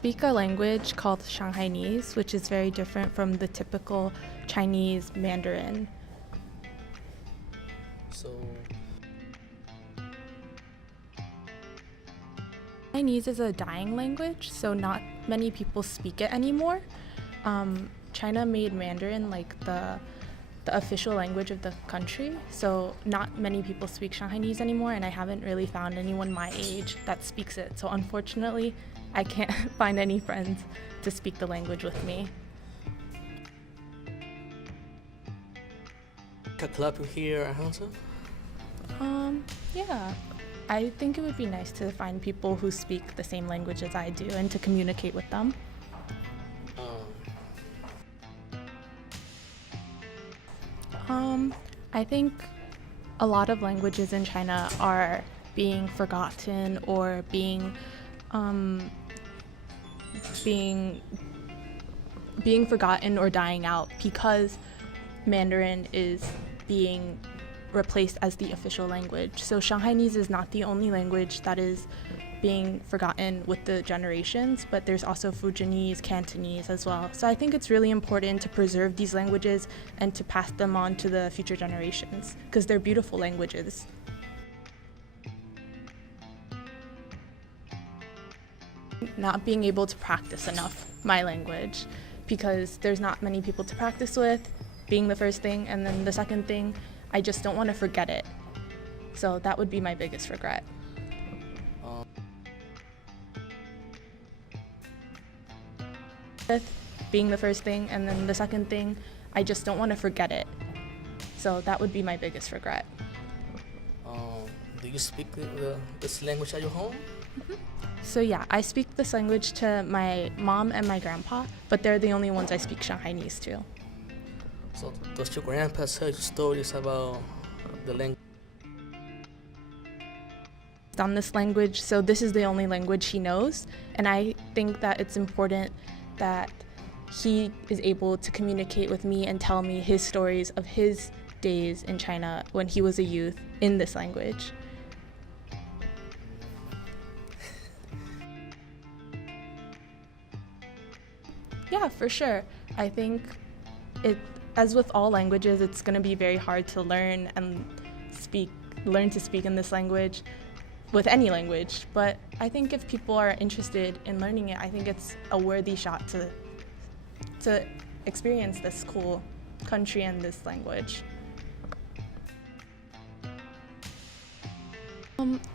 speak a language called Shanghainese, which is very different from the typical Chinese Mandarin. So, Chinese is a dying language, so not many people speak it anymore. China made Mandarin like the official language of the country, so not many people speak Shanghainese anymore, and I haven't really found anyone my age that speaks it. So unfortunately, I can't find any friends to speak the language with me. a club here at Hangzhou? Yeah. I think it would be nice to find people who speak the same language as I do and to communicate with them. I think a lot of languages in China are being forgotten or being forgotten or dying out because Mandarin is being replaced as the official language. So Shanghainese is not the only language that is being forgotten with the generations, but there's also Fujianese, Cantonese as well. So I think it's really important to preserve these languages and to pass them on to the future generations because they're beautiful languages. Not being able to practice enough my language because there's not many people to practice with, being the first thing, and then the second thing, I just don't want to forget it. So that would be my biggest regret. Being the first thing, and then the second thing, I just don't want to forget it. So that would be my biggest regret. Do you speak this language at your home? So yeah, I speak this language to my mom and my grandpa, but they're the only ones I speak Shanghainese to. So does your grandpa tell you stories about the language? On this language, so this is the only language he knows, and I think that it's important that he is able to communicate with me and tell me his stories of his days in China when he was a youth in this language. Yeah, for sure. I think as with all languages, it's going to be very hard to learn to speak in this language with any language. But I think if people are interested in learning it, I think it's a worthy shot to experience this cool country and this language.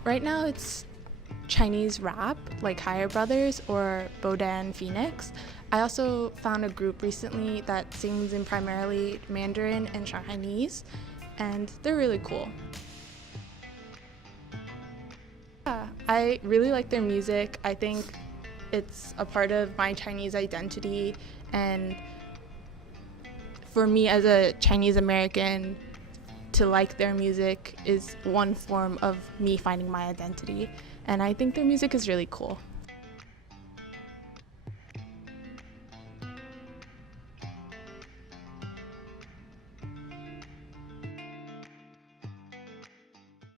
Right now it's Chinese rap, like Higher Brothers or Bodan Phoenix. I also found a group recently that sings in primarily Mandarin and Shanghainese, and they're really cool. Yeah, I really like their music. I think it's a part of my Chinese identity, and for me as a Chinese American, to like their music is one form of me finding my identity, and I think their music is really cool.